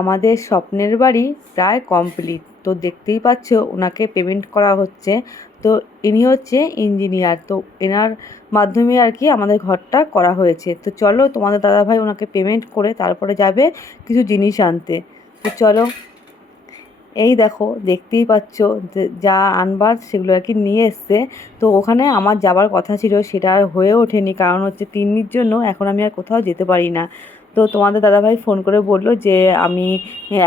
আমাদের স্বপ্নের বাড়ি প্রায় কমপ্লিট তো দেখতেই পাচ্ছ, ওনাকে পেমেন্ট করা হচ্ছে। তো ইনি হচ্ছে ইঞ্জিনিয়ার তো এনার মাধ্যমে আর কি আমাদের ঘরটা করা হয়েছে। তো চলো, তোমাদের দাদাভাই ওনাকে পেমেন্ট করে তারপরে যাবে কিছু জিনিস আনতে। তো চলো, এই দেখো, দেখতেই পাচ্ছ যা আনবার সেগুলো আর কি নিয়ে এসছে। তো ওখানে আমার যাবার কথা ছিল, সেটা আর হয়ে ওঠেনি। কারণ হচ্ছে তিন্নির জন্য এখন আমি আর কোথাও যেতে পারি না। তো তোমাদের দাদাভাই ফোন করে বলল যে, আমি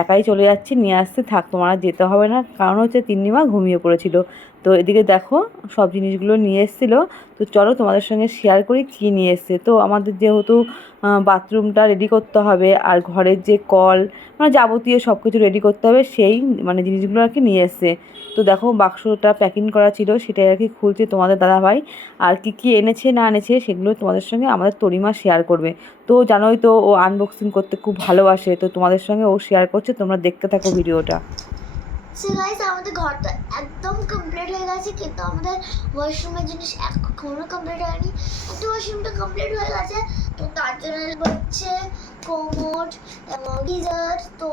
একাই চলে যাচ্ছি, নিয়ে আসতে থাক, তোমার যেতে হবে না। কারণ হচ্ছে তিন্নিমা ঘুমিয়ে পড়েছিল। তো এদিকে দেখো, সব জিনিসগুলো নিয়ে এসেছিল। তো চলো তোমাদের সঙ্গে শেয়ার করি কী নিয়ে এসছে। তো আমাদের যেহেতু বাথরুমটা রেডি করতে হবে, আর ঘরের যে কল মানে যাবতীয় সব কিছু রেডি করতে হবে, সেই মানে জিনিসগুলো আর কি নিয়ে এসছে। তো দেখো বাক্সটা প্যাকিং করা ছিল, সেটাই আর কি খুলছে তোমাদের দাদাভাই। আর কি কি এনেছে, না এনেছে, সেগুলো তোমাদের সঙ্গে আমাদের তরিমা শেয়ার করবে। তো জানোই তো ও আনবক্সিং করতে খুব ভালোবাসে, তো তোমাদের সঙ্গে ও শেয়ার করছে, তোমরা দেখতে থাকো ভিডিওটা সো গাইস আমাদের ঘরটা একদম কমপ্লিট হয়ে গেছে, কিন্তু আমাদের ওয়াশরুমের জিনিস এখনও কমপ্লিট হয়নি। কিন্তু ওয়াশরুমটা কমপ্লিট হয়ে গেছে, তো তার জন্য হচ্ছে কোমোড গিজার, তো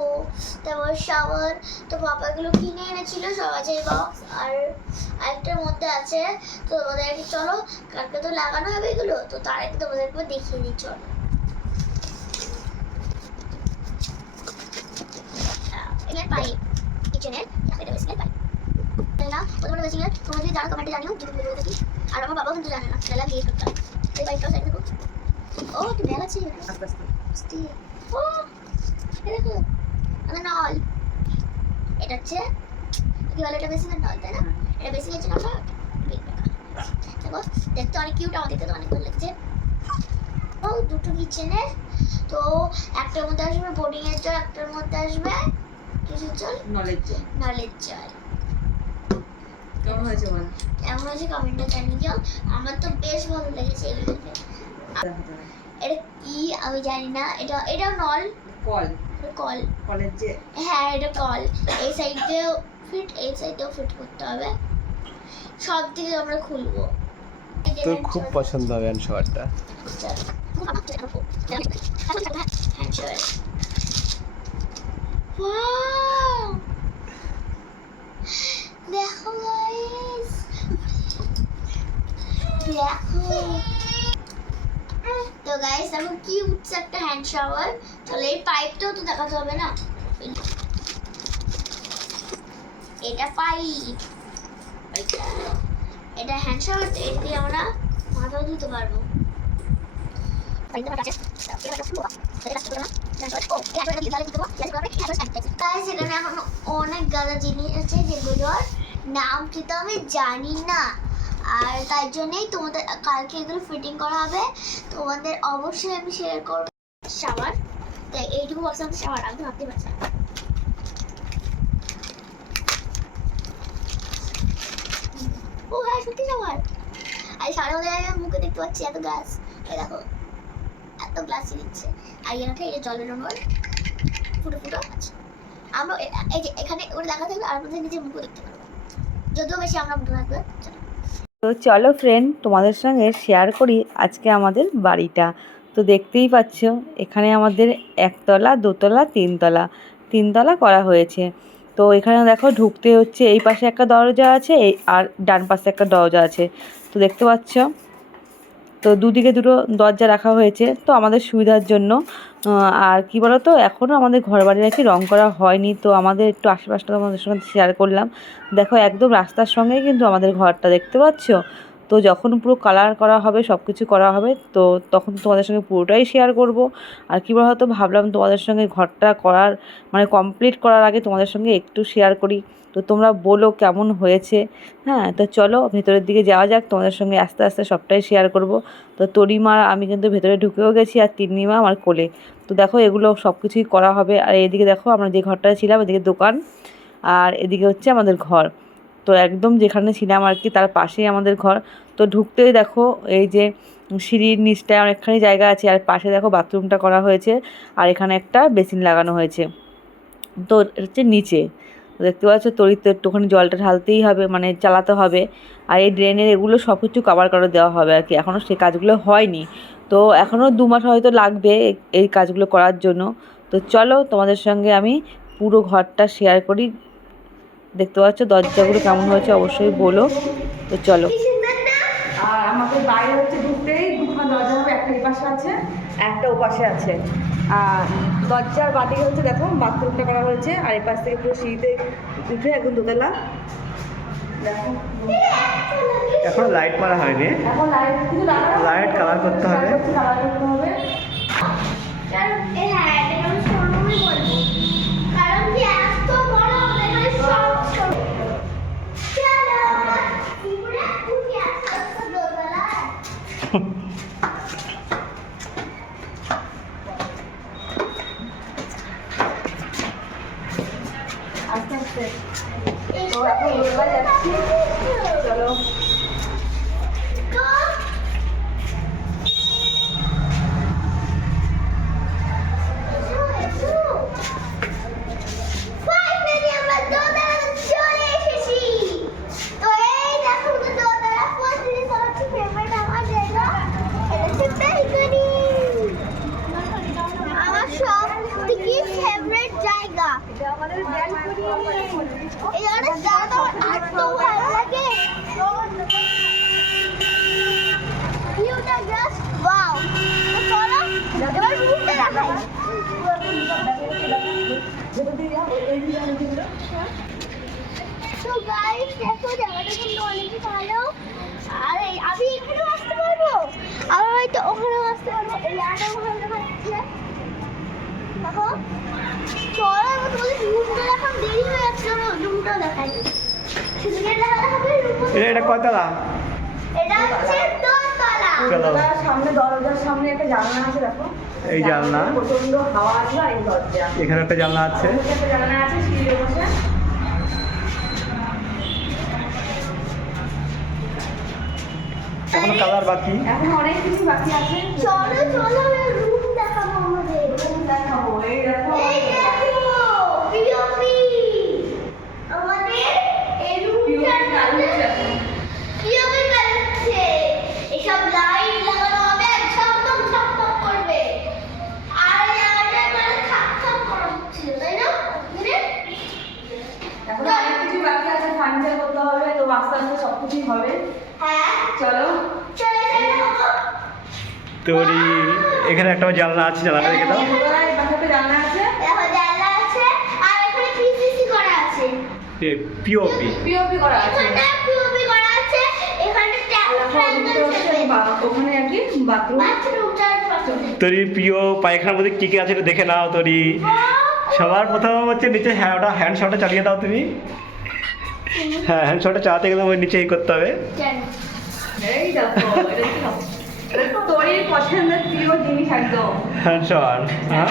তারপর শাওয়ার তো পাপা এগুলো কিনে এনেছিল, সব আছে বক্স আর আরেকটার মধ্যে আছে, তো তোমাদের আর কি চলো, কালকে তো লাগানো হবে এগুলো, তো তার আগে তোমাদের একবার দেখিয়ে দিই, চলো। এখানে পাইপ। কিচেনের এটা বেসিনের পাইপ না প্রথমে বেসিনের তোমরা যদি জানো কমেন্টে জানিও যদি ভিডিও দেখি আর আমার বাবাও কিন্তু জানে না তাহলে আমি করতে। এই পাইপটাও সাইড দেবো ও একটু ব্যাগ আছে আস্তে আস্তে। ও দেখো আমাদের নল। এটা হচ্ছে কি বলে এটা বেসিনের নল তাই না? এটা বেসিনের হচ্ছে নলটা দেখো দেখতে অনেক কিউট আমার দেখতে তো অনেক ভালো লাগছে। ও দুটো কিচেনের তো একটার মধ্যে আসবে বোর্ডিং এর জল একটার মধ্যে আসবে। কিসের জল? নলেজ নলেজ জল. কেমন হয়েছে বল? কেমন হয়েছে কমেন্টে জানিও আমার তো বেশ ভালো লেগেছে এটা কি? আমি জানি না। এটা এটাও নল। কল। এটা কল। কলের যে হ্যাঁ এটা কল। এই সাইডেও ফিট এই সাইডেও ফিট করতে হবে। সব দিকে আমরা খুলবো। তোর খুব পছন্দ হবে শাওয়ারটা Hand shower. দেখো গাইস দেখো তো গাইস দেখো কি উঠছে একটা হ্যান্ড শাওয়ার চলো এই পাইপটাও তো দেখাতে হবে না? এটা পাইপ এটা হ্যান্ড শাওয়ার তো এটা দিয়ে আমরা মাথাও ধুতে পারব। নাম কিন্তু আমি জানি না আর জন্যই তোমাদের কালকে এগুলো ফিটিং করা হবে। তোমাদের অবশ্যই আমি শেয়ার করব শাওয়ার তাই এইটুকু বক্স আমাদের শাওয়ার আমি ভাবতে পারছি ও হ্যাঁ সত্যি শাওয়ার আর মধ্যে মুখে দেখতে পাচ্ছি এত এই দেখো, এত গ্লাস দিচ্ছে। এই যে রঙর ফুটো ফুটো আছে। আমরা এই যে এখানে ওটা দেখা থাকবে আর আমাদের নিজের মুখও দেখতে পারব। যদিও বেশি আমরা মুখে থাকবে তো চলো ফ্রেন্ড তোমাদের সঙ্গে শেয়ার করি আজকে আমাদের বাড়িটা। তো দেখতেই পাচ্ছ, এখানে আমাদের একতলা, দোতলা, তিনতলা তিনতলা করা হয়েছে। তো এখানে দেখো ঢুকতে হচ্ছে, এই পাশে একটা দরজা আছে আর ডান পাশে একটা দরজা আছে। তো দেখতে পাচ্ছ তো দুদিকে দুটো দরজা রাখা হয়েছে, তো আমাদের সুবিধার জন্য। আর কি তো এখনও আমাদের ঘর বাড়ি নাকি রঙ করা হয়নি, তো আমাদের একটু আশেপাশটা তোমাদের সঙ্গে শেয়ার করলাম। দেখো, একদম রাস্তার সঙ্গেই কিন্তু আমাদের ঘরটা দেখতে পাচ্ছ? তো যখন পুরো কালার করা হবে সব কিছু করা হবে, তো তখন তোমাদের সঙ্গে পুরোটাই শেয়ার করব। আর কী হয়তো ভাবলাম তোমাদের সঙ্গে ঘরটা করার মানে কমপ্লিট করার আগে তোমাদের সঙ্গে একটু শেয়ার করি। তো তোমরা বলো কেমন হয়েছে। হ্যাঁ তো চলো ভেতরের দিকে যাওয়া যাক। তোমাদের সঙ্গে আস্তে আস্তে সবটাই শেয়ার করব। তো তরিমা, আমি কিন্তু ভেতরে ঢুকেও গেছি আর তিন্নিমা আমার কোলে। তো দেখো এগুলো সব কিছুই করা হবে। আর এদিকে দেখো আমরা যে ঘরটায় ছিলাম এদিকে দোকান আর এদিকে হচ্ছে আমাদের ঘর। তো একদম যেখানে ছিলাম আর কি তার পাশেই আমাদের ঘর। তো ঢুকতেই দেখো এই যে সিঁড়ির নিচটায় অনেকখানি জায়গা আছে আর পাশে দেখো বাথরুমটা করা হয়েছে। আর এখানে একটা বেসিন লাগানো হয়েছে। তো হচ্ছে নিচে। দেখতে পাচ্ছ তড়িৎ একটুখানি জলটা ঢালতেই হবে মানে চালাতে হবে। আর এই ড্রেনের এগুলো সব কিছু কভার করে দেওয়া হবে আর কি। এখনও সে কাজগুলো হয়নি। তো এখনও দু মাস হয়তো লাগবে এই কাজগুলো করার জন্য। তো চলো তোমাদের সঙ্গে আমি পুরো ঘরটা শেয়ার করি। দেখতে পাচ্ছ দরজাগুলো কেমন হয়েছে অবশ্যই বলো। তো চলো। আর আমাদের বাইরে হচ্ছে ঢুকতেই দুখানা দরজা হবে, একটা পাশে আছে। একটা ওপাশে আছে। আর দরজার বাদিকে হচ্ছে দেখো বাথরুমটা করা হয়েছে আর এপাশ পাশ থেকে পুরো সিঁড়িতে উঠে একদম দোতলা। দেখো। এখন লাইট মারা হয়নি। এখন লাইট কিছু লাইট কালার করতে হবে। কালার করতে হবে। এখন এবার যাচ্ছি। চলো ফাইনালি আমরা দোতলা চলে এসেছি তো এই দেখো তো দোতলা পৌঁছে সবচেয়ে ফেভারিট আমার জায়গা এটা হচ্ছে ব্যালকনি আমার সব থেকে ফেভারিট জায়গা এটা আমাদের ব্যালকনি এই জায়গাটা দাদা এত ভালো লাগে ভিউটা জাস্ট ওয়াও চলো এবার রুমটা দেখাই তো গাইস দেখো জায়গাটা কিন্তু অনেক ভালো। আর আমি এখানেও আসতে পারব? আমার হয়তো ওখানেও আসতে পারব। এই জায়গাটা ওখানে দেখাচ্ছে দেখো চলো এবার তোমাদের রুমটা দেখান দেরি হয়ে যাচ্ছে চলো রুমটাও দেখাই। এটা হচ্ছে দোতলা। চলো। সামনে দরজার সামনে একটা জানলা আছে দেখো। এই জানলা। প্রচণ্ড হাওয়া আছে আর এই দরজা এখানে একটা জানলা আছে। একটা জানলা আছে বসে এখনও কালার বাকি? এখন অনেক কিছু বাকি আছে। চলো চলো রুম দেখাবো আমাদের। দেখাবো এই দেখো এই দেখো পিওপি আমাদের এই রুমটা পিওপি কাটছে এসব লাইট লাগানো হবে আর ঝকমক ঝকমক করবে আর এটা মানে খাপ খাপ করা হচ্ছিল তাই না বুঝলে এখন অনেক কিছু বাকি আছে ফার্নিচার করতে হবে তো আস্তে আস্তে সব কিছুই হবে হ্যাঁ চলো চলে চলে হব তোরই এখানে একটা জানলা আছে দাও জানলা দেখো এখানে আছে পিওপি পিওপি করা আছে পিওপি করা আছে বা- ওখানে কি কি কি আছে দেখে নাও তোরই সবার প্রথম হচ্ছে নিচে হ্যাঁ ওটা হ্যান্ড শটটা চালিয়ে দাও তুমি। হ্যাঁ হ্যান্ড শটটা চালাতে গেলে ওই নিচে এই করতে হবে। পছন্দের প্রিয় জিনিস একদম। হ্যান্ড শট হ্যাঁ?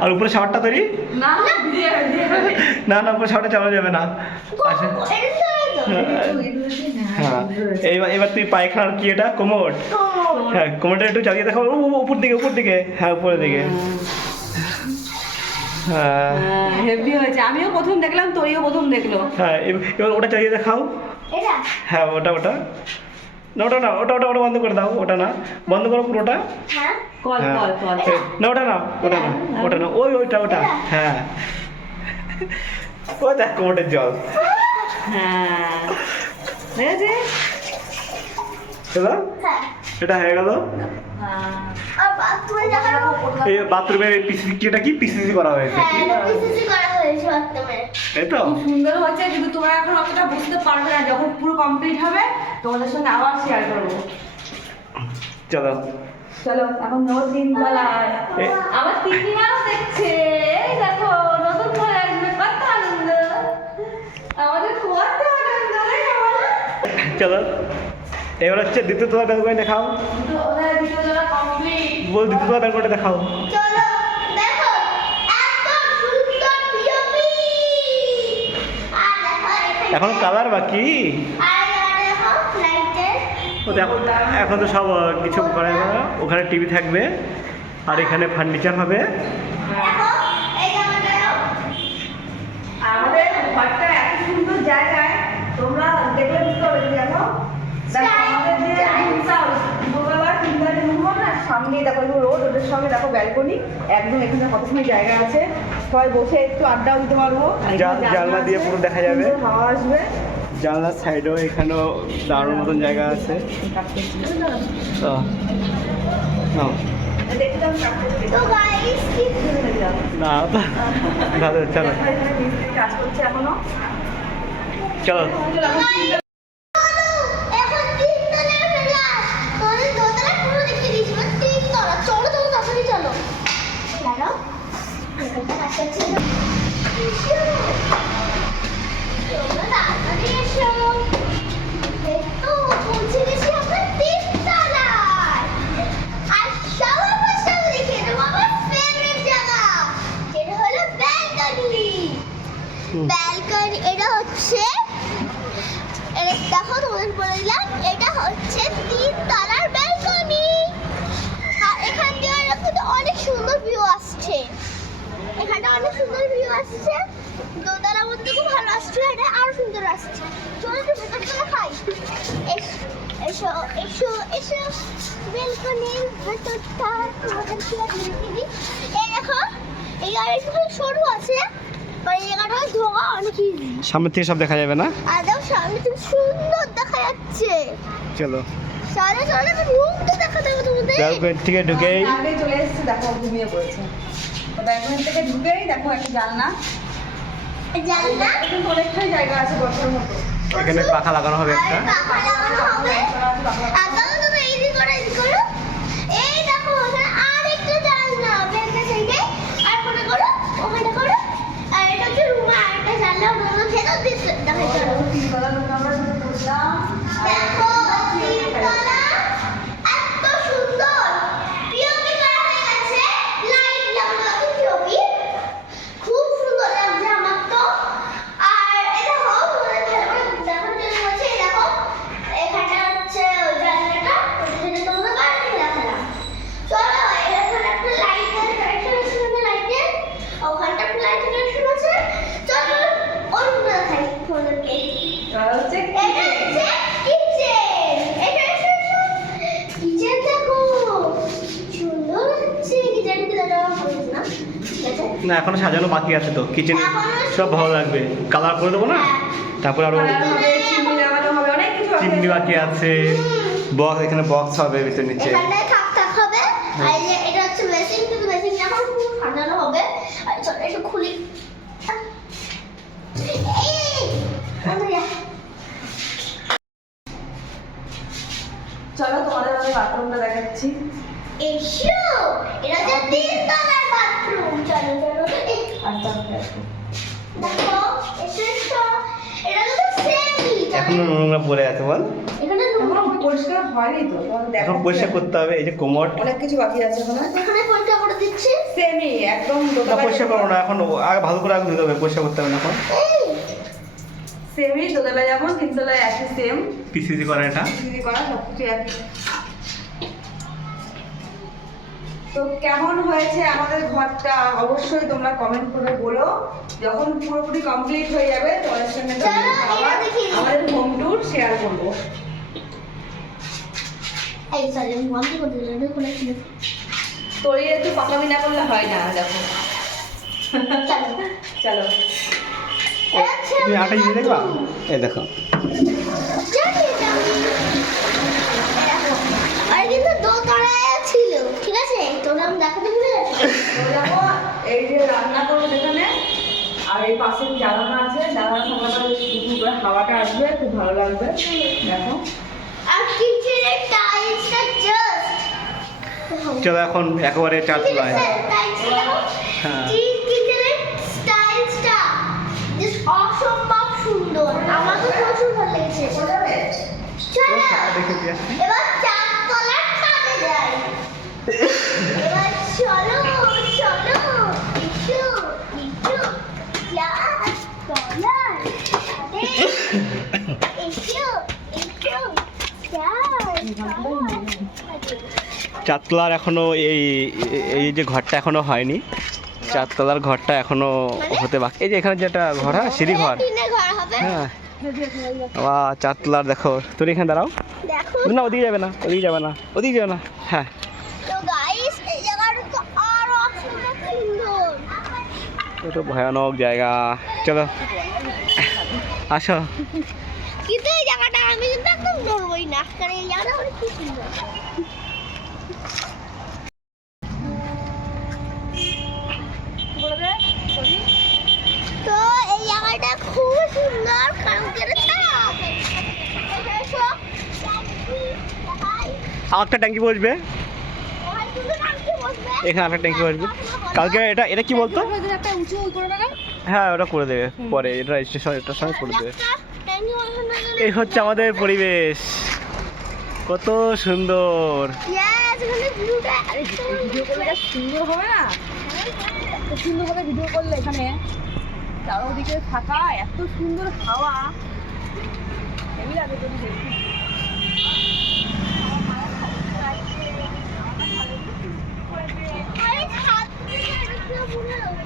আর উপরে শাওয়ারটা তৈরি? না না না উপরে শাওয়ারটা চালানো যাবে না। আচ্ছা হ্যাঁ এইবার এবার তুই পায়খানার কি এটা? কোমর হ্যাঁ কোমরটা একটু চালিয়ে দেখো উপর দিকে উপর দিকে। হ্যাঁ উপরের দিকে। হ্যাঁ। হেভি হয়েছে। আমিও প্রথম দেখলাম তোরিও প্রথম দেখল। হ্যাঁ এব- এবার ওটা চালিয়ে দেখাও। হ্যাঁ ওটা ওটা। না ওটা না ওটা ওটা ওটা বন্ধ করে দাও ওটা না। বন্ধ করো পুরোটা। হ্যাঁ কল হ্যাঁ। না ওটা না ওটা না ওটা না ওই ওইটা ওটা। হ্যাঁ। ও দেখ কোমরের জল। হ্যাঁ। হ্যাঁ। এটা হয়ে গেল? হ্যাঁ। আর বাথরুমে দেখানো এই বাথরুমে পিসি কিটা কি পিসিসি করা হয়েছে? হ্যাঁ করা হয়েছে এই তো। খুব সুন্দর হয়েছে কিন্তু তোমরা এখন অতটা বুঝতে পারবে না যখন পুরো কমপ্লিট হবে তোমাদের সঙ্গে আবার শেয়ার করব। চলো। চলো এখন নেব তিন তলায় আমার তিনটিমাও দেখছে। এই দেখো নতুন ঘরে আসবে কত আনন্দ। আমাদের কত আনন্দ? চলো। এবার হচ্ছে দ্বিতীয় তলা ব্যালকনি দেখাও তো ওদের দ্বিতীয় তলা কমপ্লিট বল দ্বিতীয় তলা ব্যালকনি দেখাও এখানে কালার বাকি। আর এখানে তো সব কিছু করে ওখানে টিভি থাকবে, আর এখানে ফার্নিচার হবে। আমাদের ঘরটা এত সুন্দর জায়গায়, তোমরা বুঝতে পারবে দেখো দেখো আমাদের যে রুমটা দুবেলা তিনবেলা রুম না সামনে দেখো রোড রোডের সঙ্গে দেখো ব্যালকনি একদম এখানে কতখানি জায়গা আছে। সবাই বসে একটু আড্ডাও দিতে পারব। জানলা দিয়ে পুরো দেখা যাবে। হাওয়া আসবে। জানলার সাইডেও এখানেও দারুণ মতন জায়গা আছে। চলো। চলো। সামনে থেকে সব দেখা যাবে না? আদাও সামনে খুব সুন্দর দেখা যাচ্ছে চলো। চলো চলো রুমটা দেখা দেবো তোমাদের থেকে ঢুকেই চলে এসেছে দেখো ঘুমিয়ে পড়েছে। ব্যালকনি থেকে ঢুকেই দেখো একটা জানলা। জানলা? এখানে অনেকটাই জায়গা আছে বসার মতো। এখানে পাখা লাগানো হবে একটা। পাখা লাগানো হবে। আদাও তুমি এই দিক করো এই দিক করো এই দেখো ওখানে আরেকটা জানলা ব্যালকনি সাইডে আর মনে করো ওখানে করো আর এটা হচ্ছে রুমে আরেকটা জানলা ওখানে ভেতর দিয়ে দেখা চলো তিনতলা রুম আমরা শুরু করলাম দেখো তিনতলা এত সুন্দর পিওপি করা হয়ে গেছে লাইট লাগানো আছে পিওপি খুব সুন্দর লাগছে আমার তো আর এটা হোক দেখো যেটা বলছে এই দেখো এখানটা হচ্ছে ওই জানলাটা ওটা যেটা তোমরা বাইরে দেখালাম চলো এখানে একটা লাইটের কানেকশন আছে এখানে লাইটের ওখানটা একটা লাইটের কানেকশন আছে চলো ওর রুমটা দেখাই তোমাদেরকে আর হচ্ছে এটা হচ্ছে কিচেন এটা এসো এসো কিচেন দেখো সুন্দর হচ্ছে কিচেনটা দাঁড়াও বলিস না ঠিক আছে না এখনও বাকি আছে তো কিচেন সব ভালো লাগবে। কালার করে দেবো না? তারপরে আরও চিমনি লাগানো হবে অনেক কিছু আছে চিমনি বাকি আছে। বক্স এখানে বক্স হবে ভিতর নিচে। এখানটায় থাক থাক হবে। আর এই যে এটা হচ্ছে বেসিন কিন্তু বেসিন এখন পুরো সাজানো হবে আর চলো একটু খুলি এই, আমাদের যা। চলো তোমাদের আমি বাথরুমটা দেখাচ্ছি এসো এটা হচ্ছে তিন তলার বাথরুম চলো চলো এই, আর তারপরে আসব। দেখো এসো এসো এটা তো সেমি এখনও নোংরা পড়ে আছে বল। এখানে পরিষ্কার হয়নি তো এখন পরিষ্কার করতে হবে এই যে কোমর। অনেক কিছু বাকি আছে এখনও। এখানে পরিষ্কার করে দিচ্ছি। সেমি একদম না পরিষ্কার করো না এখন আগে ভালো করে আগে ধুতে হবে পরিষ্কার করতে হবে না এখন। সেমই সেমি যাব কিন্তু তিনতলায় একই সেম। পিসিজি করা এটা। পিসিজি করা সব কিছু একই। তো কেমন হয়েছে আমাদের ঘরটা অবশ্যই তোমরা কমেন্ট করে বলো। যখন পুরোপুরি কমপ্লিট হয়ে যাবে তোমাদের সঙ্গে আমাদের হোম ট্যুর শেয়ার করব। এই সরি আমি বন্ধ করে দিলাম এটা খুলে ছিল তোরই একটু পাকামি না করলে হয় না দেখো। চলো। চলো। এটা তুমি আটা দেখবা? bathroom। এই দেখো জানি এটা আমি। এই দেখো। আর কিন্তু দোতলায় ছিল ঠিক দেখাতে ভুলে এই যে রান্না যেখানে আর এই পাশে জানালা আছে জানালা থাকাটা দুপুর করে হাওয়াটা আসবে খুব ভালো লাগবে। দেখো। আর কিচেনের টাইলসটা জাস্ট চলো এখন একেবারে চার তোলায়। হ্যাঁ। কিচেনের টাইলসটা জাস্ট অসম্ভব সুন্দর। আমার তো প্রচুর ভালো লেগেছে। চলো দেখে দিয়ে আসি। এবার চার তলার ছাদে যাই। চাঁদতলার এখনও এই এই যে ঘরটা এখনও হয়নি। চারতলার ঘরটা এখনও হতে বাকি। এই যে এখানে যেটা ঘর হ্যাঁ সিঁড়ি ঘর। হ্যাঁ। বা চারতলার দেখো। তোর এখানে দাঁড়াও। না ওদিকে যাবে না ওদিকে যাবে না ওদিকে যাবে না। হ্যাঁ। ভয়ানক জায়গা। চলো। আসো। কিন্তু এই জায়গাটা আমি কিন্তু একদম না কারণ এই জায়গাটা অনেক সুন্দর। সব ট্যাঙ্কি, আর একটা ট্যাঙ্কি বসবে। এখানে একটা ট্যাঙ্কি বসবে। কালকে এটা এটা কি বলতো? করে হ্যাঁ ওটা করে দেবে। পরে এটা রেজিস্ট্রেশন এটার সঙ্গে করে দেবে। এই হচ্ছে আমাদের পরিবেশ। কত সুন্দর। সুন্দর। হবে না? সুন্দর ভাবে ভিডিও করলে এখানে। চারোদিকে থাকা এত সুন্দর হাওয়া। হেভি লাগে যদি দেখি আরে ছাদ থেকে এটা পুরো মনে হবে।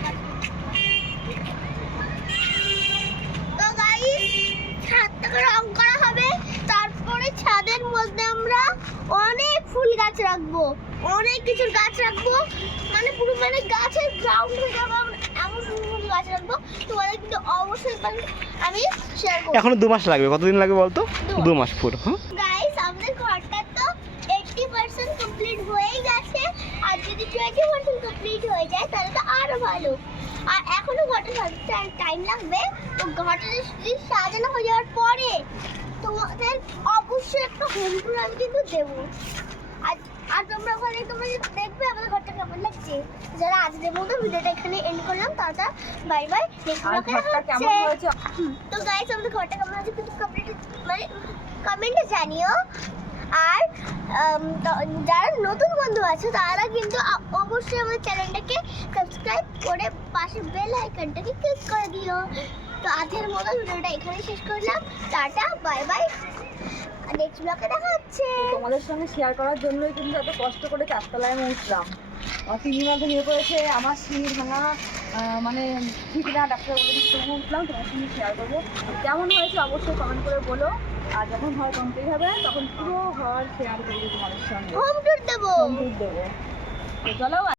তো গাইস ছাদটাকে রং করা হবে তারপরে ছাদের মধ্যে আমরা অনেক ফুল গাছ রাখব অনেক কিছুর গাছ রাখব মানে পুরো মানে গাছের গ্রাউন্ড হয়ে যাবে আমরা এমন ফুল গাছ রাখব তোমাদের কিন্তু অবশ্যই মানে আমি শেয়ার করব এখনও দু মাস লাগবে। কতদিন লাগবে বলতো? দু মাস পুরো হ্যাঁ? কমপ্লিট হয়েই গেছে। আর যদি টোয়েন্টি পার্সেন্ট কমপ্লিট হয়ে যায় তাহলে তো আরও ভালো। আর এখনও ঘরটা সাজাতে টাইম লাগবে। তো ঘরটা যদি সাজানো হয়ে যাওয়ার পরে তোমাদের অবশ্যই একটা হোম ট্যুর আমি কিন্তু দেবো। আর তোমরা ওখানে তোমরা দেখবে আমাদের ঘরটা কেমন লাগছে যারা আজকের মতো ভিডিওটা এখানে এন্ড করলাম তারা বাই বাই তো গাইস আমাদের ঘরটা কেমন আছে কিন্তু কমেন্টে মানে কমেন্টে জানিও। আর যারা নতুন বন্ধু আছে তারা কিন্তু অবশ্যই আমাদের চ্যানেলটাকে সাবস্ক্রাইব করে পাশে বেল আইকনটাকে ক্লিক করে দিও। তো আজকের মতো ভিডিওটা এখানে শেষ করলাম। টাটা বাই বাই নেক্সট ব্লগে দেখা হচ্ছে। তোমাদের সঙ্গে শেয়ার করার জন্যই কিন্তু এত কষ্ট করে চারতলায় আমি উঠলাম। আমার তিন মাসে নিয়ে পড়েছে আমার সিঁড়ি ভাঙা মানে ঠিক না ডাক্তার বলে তবু উঠলাম তোমার সঙ্গে শেয়ার করব। কেমন হয়েছে অবশ্যই কমেন্ট করে বলো। আর যখন ঘর কমপ্লিট হবে তখন পুরো ঘর শেয়ার করব তোমাদের সঙ্গে। হোম দেবো। কমপ্লিট দেবো। তো চলো